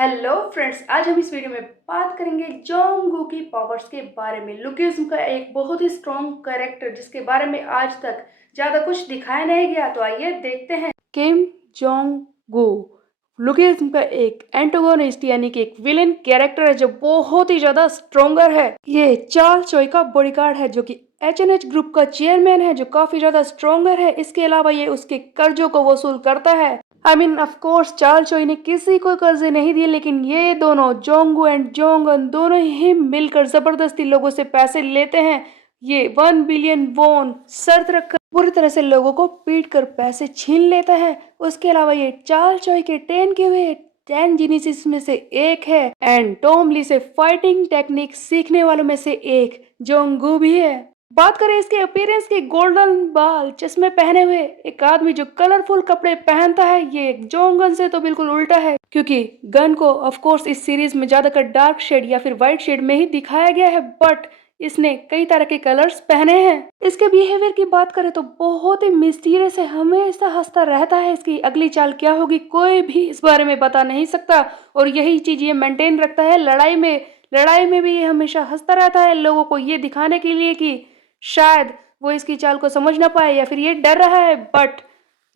Hello friends, आज हम इस वीडियो में बात करेंगे जोंगू की पावर्स के बारे में। लुकिज्म का एक बहुत ही स्ट्रॉन्ग कैरेक्टर जिसके बारे में आज तक ज्यादा कुछ दिखाया नहीं गया, तो आइए देखते हैं। किम जोंग-गू लुकिज्म का एक एंटागोनिस्ट यानी कि एक विलेन कैरेक्टर है जो बहुत ही ज्यादा स्ट्रोंगर है। ये चार्ल चोई का बॉडीगार्ड है जो कि एच ग्रुप का चेयरमैन है, जो काफी ज्यादा स्ट्रोंगर है। इसके अलावा ये उसके कर्जों को वसूल करता है। ऑफ कोर्स चार्ल चोई ने किसी को कर्जे नहीं दिए, लेकिन ये दोनों जोंगू एंड जोंगन दोनों ही मिलकर जबरदस्ती लोगों से पैसे लेते हैं। ये 1 बिलियन वॉन शर्त रखकर पूरी तरह से लोगों को पीट कर पैसे छीन लेता है। उसके अलावा ये चार्ल चोई के 10 के हुए 10 जीनियस में से एक है एंड टॉम ली से फाइटिंग टेक्निक सीखने वालों में से एक जोंगू भी है। बात करें इसके अपीयरेंस की, गोल्डन बाल चश्मे पहने हुए एक आदमी जो कलरफुल कपड़े पहनता है। ये जोंगन से तो बिल्कुल उल्टा है, क्योंकि गन को ऑफ कोर्स इस सीरीज में ज्यादातर डार्क शेड या फिर व्हाइट शेड में ही दिखाया गया है, बट इसने कई तरह के कलर्स पहने हैं। इसके बिहेवियर की बात करें तो बहुत ही मिस्टीरियस है, हमेशा हंसता रहता है। इसकी अगली चाल क्या होगी कोई भी इस बारे में बता नहीं सकता, और यही चीज ये मेंटेन रखता है लड़ाई में भी ये हमेशा हंसता रहता है, लोगों को ये दिखाने के लिए कि शायद वो इसकी चाल को समझ ना पाए या फिर ये डर रहा है, बट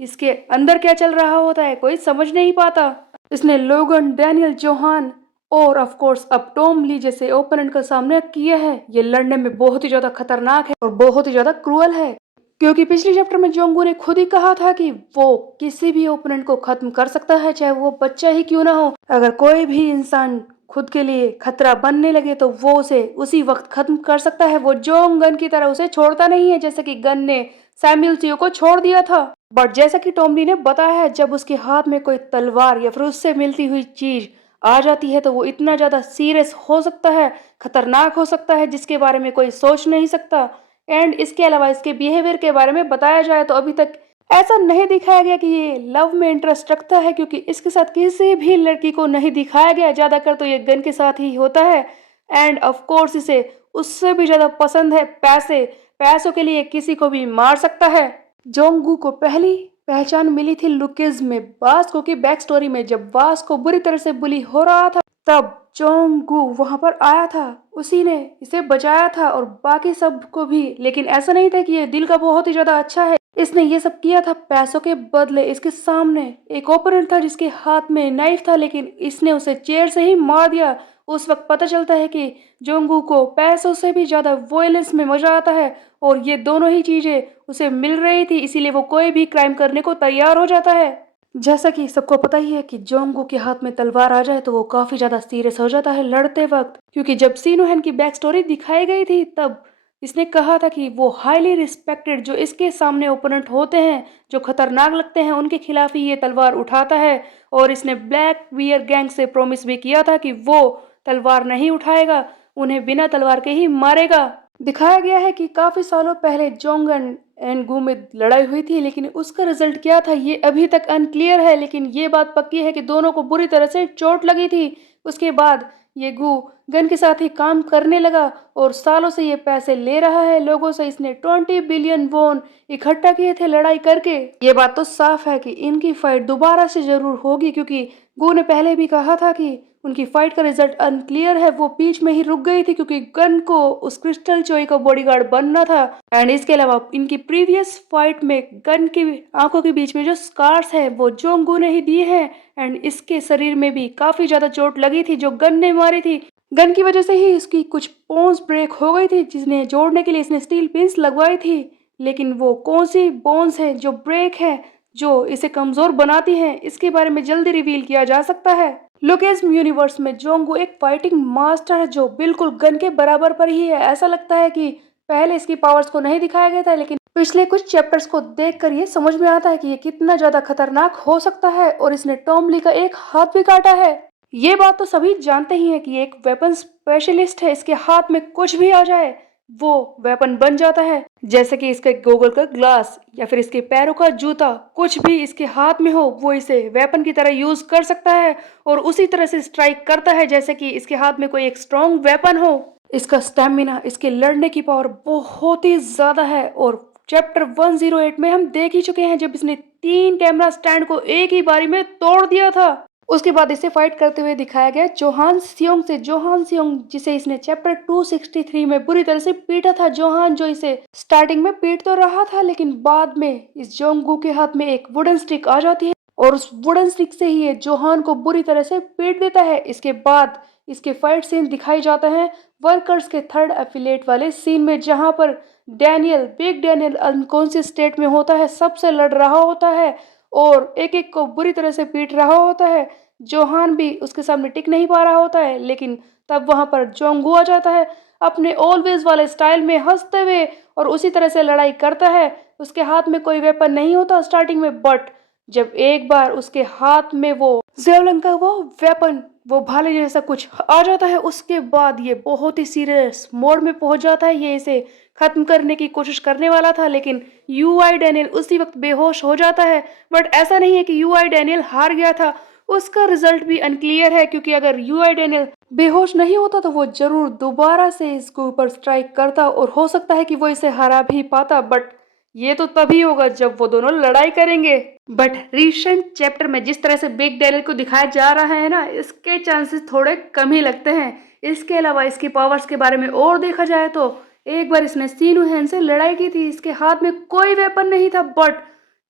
इसके अंदर क्या चल रहा होता है कोई समझ नहीं पाता। इसने लोगन, डैनियल जोहान और ऑफ कोर्स अब टॉम ली जैसे ओपोनेंट का सामना किया है। ये लड़ने में बहुत ही ज्यादा खतरनाक है और बहुत ही ज्यादा क्रूअल है, क्योंकि पिछले चैप्टर में जोंगू ने खुद ही कहा था कि वो किसी भी ओपोनेंट को खत्म कर सकता है, चाहे वो बच्चा ही क्यों ना हो। अगर कोई भी इंसान खुद के लिए खतरा बनने लगे तो वो उसे उसी वक्त खत्म कर सकता है। वो जोंग गन की तरह उसे छोड़ता नहीं है, जैसे कि गन ने सैमुअल चियो को छोड़ दिया था। बट जैसा कि टॉमली ने बताया है, जब उसके हाथ में कोई तलवार या फिर उससे मिलती हुई चीज आ जाती है तो वो इतना ज्यादा सीरियस हो सकता है, खतरनाक हो सकता है, जिसके बारे में कोई सोच नहीं सकता। एंड इसके अलावा इसके बिहेवियर के बारे में बताया जाए तो अभी तक ऐसा नहीं दिखाया गया कि ये लव में इंटरेस्ट रखता है, क्योंकि इसके साथ किसी भी लड़की को नहीं दिखाया गया। ज्यादातर तो ये गन के साथ ही होता है। एंड ऑफ कोर्स इसे उससे भी ज्यादा पसंद है पैसों के लिए किसी को भी मार सकता है। जोंगू को पहली पहचान मिली थी लुकिज में वास्को की बैक स्टोरी में। जब वास्को बुरी तरह से बुली हो रहा था तब जोंगू वहां पर आया था, उसी ने इसे बचाया था और बाकी सबको भी। लेकिन ऐसा नहीं था कि ये दिल का बहुत ही ज्यादा अच्छा है, इसने ये सब किया था पैसों के बदले। इसके सामने एक ओपोनेंट था जिसके हाथ में नाइफ था, लेकिन इसने उसे चेयर से ही मार दिया। उस वक्त पता चलता है कि जोंगू को पैसों से भी ज्यादा वॉयलेंस में मजा आता है, और ये दोनों ही चीजें उसे मिल रही थी, इसीलिए वो कोई भी क्राइम करने को तैयार हो जाता है। जैसा कि सबको पता ही है कि जोंगू के हाथ में तलवार आ जाए तो वो काफी ज्यादा सीरियस हो जाता है लड़ते वक्त, क्योंकि जब सीनोहेन की बैक स्टोरी दिखाई गई थी तब इसने कहा था कि वो हाईली रिस्पेक्टेड जो इसके सामने ओपोनेंट होते हैं, जो खतरनाक लगते हैं, उनके खिलाफ ही ये तलवार उठाता है। और इसने ब्लैक बियर गैंग से प्रॉमिस भी किया था कि वो तलवार नहीं उठाएगा, उन्हें बिना तलवार के ही मारेगा। दिखाया गया है कि काफी सालों पहले जोंग एंड गू में लड़ाई हुई थी, लेकिन उसका रिजल्ट क्या था ये अभी तक अनक्लियर है। लेकिन ये बात पक्की है कि दोनों को बुरी तरह से चोट लगी थी। उसके बाद ये गू गन के साथ ही काम करने लगा और सालों से ये पैसे ले रहा है लोगों से। इसने 20 बिलियन वॉन इकट्ठा किए थे लड़ाई करके। ये बात तो साफ है कि इनकी फाइट दोबारा से जरूर होगी, क्योंकि गू ने पहले भी कहा था कि उनकी फाइट का रिजल्ट अनक्लियर है। वो बीच में ही रुक गई थी क्योंकि गन को उस क्रिस्टल चोई का बॉडीगार्ड बनना था। एंड इसके अलावा इनकी प्रीवियस फाइट में गन की आंखों के बीच में जो स्कार्स है वो जोंगू ने ही दिए हैं। एंड इसके शरीर में भी काफी ज्यादा चोट लगी थी जो गन ने मारी थी। गन की वजह से ही इसकी कुछ बोन्स ब्रेक हो गई थी, जिन्हें जोड़ने के लिए इसने स्टील पिन्स लगवाई थी। लेकिन वो कौन सी बोन्स है जो ब्रेक है, जो इसे कमजोर बनाती है, इसके बारे में जल्दी रिवील किया जा सकता है। लुकिज्म यूनिवर्स में जोंगू एक फाइटिंग मास्टर है जो बिल्कुल गन के बराबर पर ही है। ऐसा लगता है कि पहले इसकी पावर्स को नहीं दिखाया गया था, लेकिन पिछले कुछ चैप्टर्स को देखकर ये समझ में आता है कि ये कितना ज्यादा खतरनाक हो सकता है। और इसने टॉम ली का एक हाथ भी काटा है। ये बात तो सभी जानते ही हैं कि एक वेपन स्पेशलिस्ट है, इसके हाथ में कुछ भी आ जाए वो वेपन बन जाता है। जैसे कि इसके गॉगल का ग्लास या फिर इसके पैरों का जूता, कुछ भी इसके हाथ में हो वो इसे वेपन की तरह यूज कर सकता है और उसी तरह से स्ट्राइक करता है जैसे कि इसके हाथ में कोई एक स्ट्रॉन्ग वेपन हो। इसका स्टैमिना, इसके लड़ने की पावर बहुत ही ज्यादा है। और चैप्टर 108 में हम देख ही चुके हैं जब इसने 3 कैमरा स्टैंड को एक ही बारी में तोड़ दिया था। उसके बाद इसे फाइट करते हुए दिखाया गया जोहान सियोंग से। जोहान सियोंग जिसे इसने चैप्टर 263 में बुरी तरह से पीटा था। जोहान जो इसे स्टार्टिंग में पीट तो रहा था, लेकिन बाद में इस जोंगू के हाथ में एक वुडन स्टिक आ जाती है और उस वुडन स्टिक से ही ये जोहान को बुरी तरह से पीट देता है। इसके बाद इसके फाइट सीन दिखाई जाता है वर्कर्स के थर्ड एफिलेट वाले सीन में, जहां पर बिग डैनियल अनकॉन्शियस स्टेट में होता है, सबसे लड़ रहा होता है और एक एक को बुरी तरह से पीट रहा होता है। जोहान भी उसके सामने टिक नहीं पा रहा होता है, लेकिन तब वहां पर जोंगू आ जाता है अपने ऑलवेज वाले स्टाइल में हंसते हुए और उसी तरह से लड़ाई करता है। उसके हाथ में कोई वेपन नहीं होता स्टार्टिंग में, बट जब एक बार उसके हाथ में वो जेवलिन का वो वेपन, वो भाले जैसा कुछ आ जाता है, उसके बाद ये बहुत ही सीरियस मोड में पहुंच जाता है। ये इसे खत्म करने की कोशिश करने वाला था, लेकिन यूआई डैनियल उसी वक्त बेहोश हो जाता है। बट ऐसा नहीं है कि यूआई डैनियल हार गया था, उसका रिजल्ट भी अनक्लियर है, क्योंकि अगर यूआई डैनियल बेहोश नहीं होता तो वो जरूर दोबारा से इसके ऊपर स्ट्राइक करता और हो सकता है कि वो इसे हरा भी पाता। बट ये तो तभी होगा जब वो दोनों लड़ाई करेंगे। बट रिसेंट चैप्टर में जिस तरह से बिग डैनियल को दिखाया जा रहा है ना, इसके चांसेस थोड़े कम ही लगते हैं। इसके अलावा इसकी पावर्स के बारे में और देखा जाए तो एक बार इसने सीनुहैन से लड़ाई की थी। इसके हाथ में कोई वेपन नहीं था, बट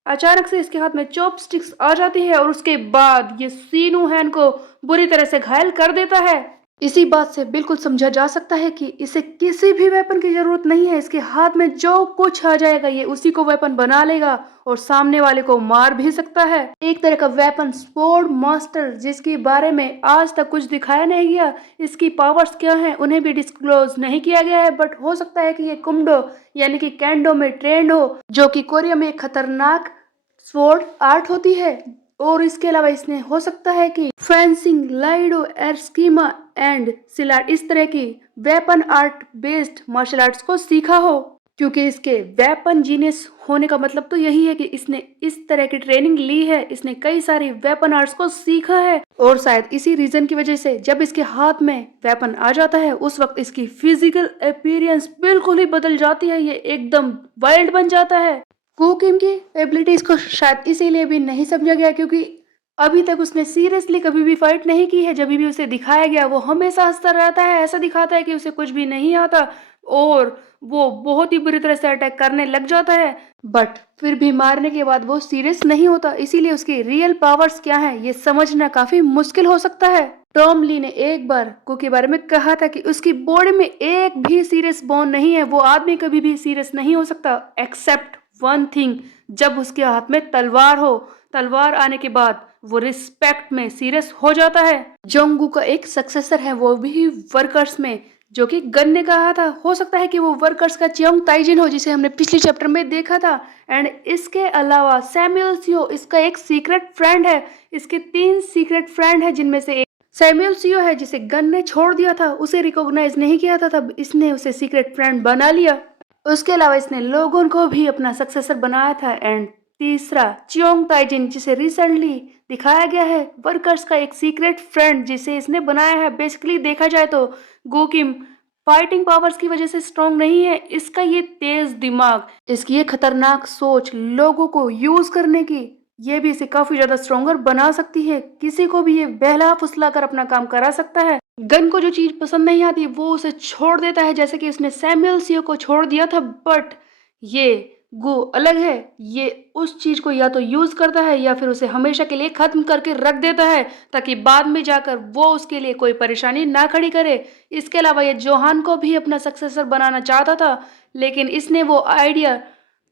अचानक से इसके हाथ में चॉपस्टिक्स आ जाती है और उसके बाद ये सीनुहैन को बुरी तरह से घायल कर देता है। इसी बात से बिल्कुल समझा जा सकता है कि इसे किसी भी वेपन की जरूरत नहीं है। इसके हाथ में जो कुछ आ जाएगा ये उसी को वेपन बना लेगा और सामने वाले को मार भी सकता है। एक तरह का वेपन स्वॉर्ड मास्टर, जिसके बारे में आज तक कुछ दिखाया नहीं गया। इसकी पावर्स क्या हैं उन्हें भी डिस्क्लोज नहीं किया गया है, बट हो सकता है कि ये कुंडो यानी कि कैंडो में ट्रेंड हो, जो कि कोरिया में एक खतरनाक स्वॉर्ड आर्ट होती है। और इसके अलावा इसने हो सकता है कि fencing, iaido, eskrima and silat इस तरह की weapon art based martial arts को सीखा हो, क्योंकि इसके वेपन जीनियस होने का मतलब तो यही है कि इसने इस तरह की ट्रेनिंग ली है, इसने कई सारी वेपन आर्ट्स को सीखा है। और शायद इसी रीजन की वजह से जब इसके हाथ में वेपन आ जाता है उस वक्त इसकी फिजिकल अपीयरेंस बिल्कुल ही बदल जाती है, ये एकदम वाइल्ड बन जाता है। कुकिंग की एबिलिटीज को शायद इसीलिए भी नहीं समझा गया क्योंकि अभी तक उसने सीरियसली कभी भी फाइट नहीं की है। जब भी उसे दिखाया गया वो हमेशा हंसता रहता है, ऐसा दिखाता है कि उसे कुछ भी नहीं आता और वो बहुत ही बुरी तरह से अटैक करने लग जाता है। बट फिर भी मारने के बाद वो सीरियस नहीं होता, इसीलिए उसकी रियल पावर्स क्या है ये समझना काफी मुश्किल हो सकता है। टॉम ली ने एक बार कुक के बारे में कहा था कि उसकी बॉडी में एक भी सीरियस बोन नहीं है, वो आदमी कभी भी सीरियस नहीं हो सकता एक्सेप्ट वन थिंग, जब उसके हाथ में तलवार हो। तलवार आने के बाद वो रिस्पेक्ट में सीरियस हो जाता है। जोंगू का एक सक्सेसर है, वो भी वर्कर्स में, जो कि गन ने कहा था। हो सकता है कि वो वर्कर्स का चियोंग ताइजिन हो, जिसे हमने पिछले चैप्टर में देखा था। एंड इसके अलावा सैमुअल सियो इसका एक सीक्रेट फ्रेंड है। इसके 3 सीक्रेट फ्रेंड है, जिनमें से एक सैमुअल सियो है जिसे गन ने छोड़ दिया था, उसे रिकॉग्नाइज नहीं किया था, तब इसने उसे सीक्रेट फ्रेंड बना लिया। उसके अलावा इसने लोगों को भी अपना सक्सेसर बनाया था। एंड तीसरा चियोंग ताइजिन, जिसे रिसेंटली दिखाया गया है वर्कर्स का एक सीक्रेट फ्रेंड, जिसे इसने बनाया है। बेसिकली देखा जाए तो गोकिम फाइटिंग पावर्स की वजह से स्ट्रॉन्ग नहीं है, इसका ये तेज दिमाग, इसकी ये खतरनाक सोच लोगों को यूज करने की, ये भी इसे काफी ज्यादा स्ट्रॉन्गर बना सकती है। किसी को भी ये बहला फुसला कर अपना काम करा सकता है। गन को जो चीज पसंद नहीं आती वो उसे छोड़ देता है, जैसे कि उसने सैमुअल सियो को छोड़ दिया था। बट ये गो अलग है, ये उस चीज को या तो यूज करता है या फिर उसे हमेशा के लिए खत्म करके रख देता है, ताकि बाद में जाकर वो उसके लिए कोई परेशानी ना खड़ी करे। इसके अलावा ये जोहान को भी अपना सक्सेसर बनाना चाहता था, लेकिन इसने वो आइडिया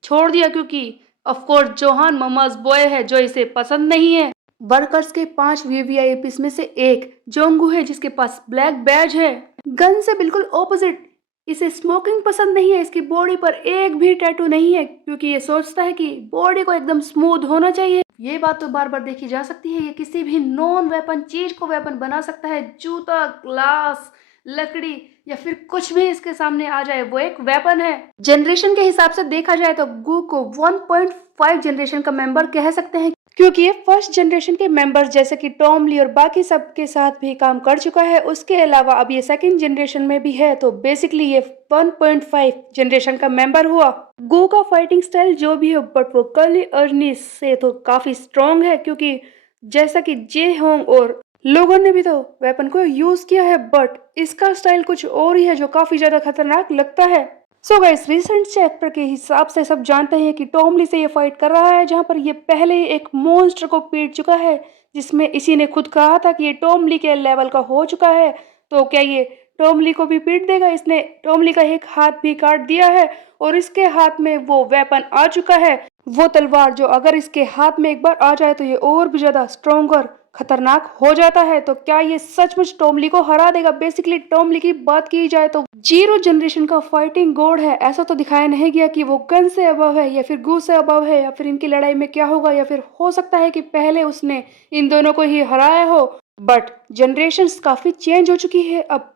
छोड़ दिया, क्योंकि of course Johan mama's boy है जो इसे पसंद नहीं है। वर्कर्स के 5 वीवीआईपीस में से एक जोंगू है, जिसके पास ब्लैक बैज है। गन से बिल्कुल ऑपोजिट, इसे स्मोकिंग पसंद नहीं है, इसकी बॉडी पर एक भी टैटू नहीं है, क्योंकि ये सोचता है कि बॉडी को एकदम स्मूथ होना चाहिए। ये बात तो बार बार देखी जा सकती है, ये किसी भी नॉन वेपन चीज को वेपन बना सकता है। जूता, ग्लास, लकड़ी या फिर कुछ भी इसके सामने आ जाए वो एक वेपन है। जनरेशन के हिसाब से देखा जाए तो गू को 1.5 जनरेशन का मेंबर कह सकते हैं, क्योंकि ये फर्स्ट जनरेशन के मेंबर्स जैसे कि टॉम ली और बाकी सब के साथ भी काम कर चुका है। उसके अलावा अब ये सेकंड जनरेशन में भी है, तो बेसिकली ये 1.5 जनरेशन का मेंबर हुआ। गो का फाइटिंग स्टाइल जो भी है, बट वो कर्ली अर्निस से तो काफी स्ट्रॉन्ग है, क्योंकि जैसा कि जे होंग और लोगों ने भी तो वेपन को यूज किया है, बट इसका स्टाइल कुछ और ही है जो काफी ज्यादा खतरनाक लगता है। सो गाइस, रिसेंट चैप्टर के हिसाब से सब जानते हैं कि टॉम ली से ये फाइट कर रहा है, जहां पर ये पहले ही एक मॉन्स्टर को पीट चुका है, जिसमें इसी ने खुद कहा था कि ये टॉम ली के लेवल का हो चुका है। तो क्या ये टॉम ली को भी पीट देगा? इसने टॉम ली का एक हाथ भी काट दिया है और इसके हाथ में वो वेपन आ चुका है, वो तलवार जो अगर इसके हाथ में एक बार आ जाए तो ये और भी ज्यादा स्ट्रोंग और खतरनाक हो जाता है। तो क्या ये सचमुच टॉमली को हरा देगा? बेसिकली टॉमली की बात की जाए तो जीरो जनरेशन का फाइटिंग गॉड है। ऐसा तो दिखाया नहीं गया कि वो गन से अबव है या फिर गू से अबव है या फिर इनकी लड़ाई में क्या होगा, या फिर हो सकता है कि पहले उसने इन दोनों को ही हराया हो। बट जनरेशन काफी चेंज हो चुकी है, अब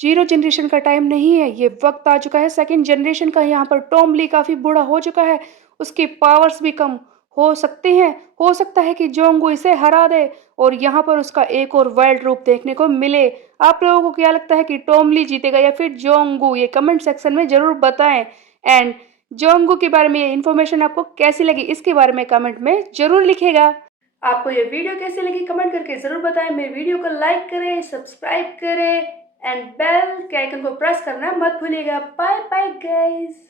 जीरो जनरेशन का टाइम नहीं है, ये वक्त आ चुका है सेकंड जनरेशन का। यहाँ पर टॉम ली काफी बूढ़ा हो चुका है, उसकी पावर्स भी कम हो सकते हैं। हो सकता है कि जोंगू इसे हरा दे और यहाँ पर उसका एक और वाइल्ड रूप देखने को मिले। आप लोगों को क्या लगता है कि टॉम ली जीतेगा या फिर जोंगू? ये कमेंट सेक्शन में जरूर बताएं। एंड जोंगू के बारे में ये इन्फॉर्मेशन आपको कैसी लगी, इसके बारे में कमेंट में जरूर लिखेगा। आपको ये वीडियो कैसी लगी कमेंट करके जरूर बताएं। मेरे वीडियो को लाइक करें, सब्सक्राइब करें एंड बेल के आइकन को प्रेस करना मत भूलिएगा। Bye bye guys.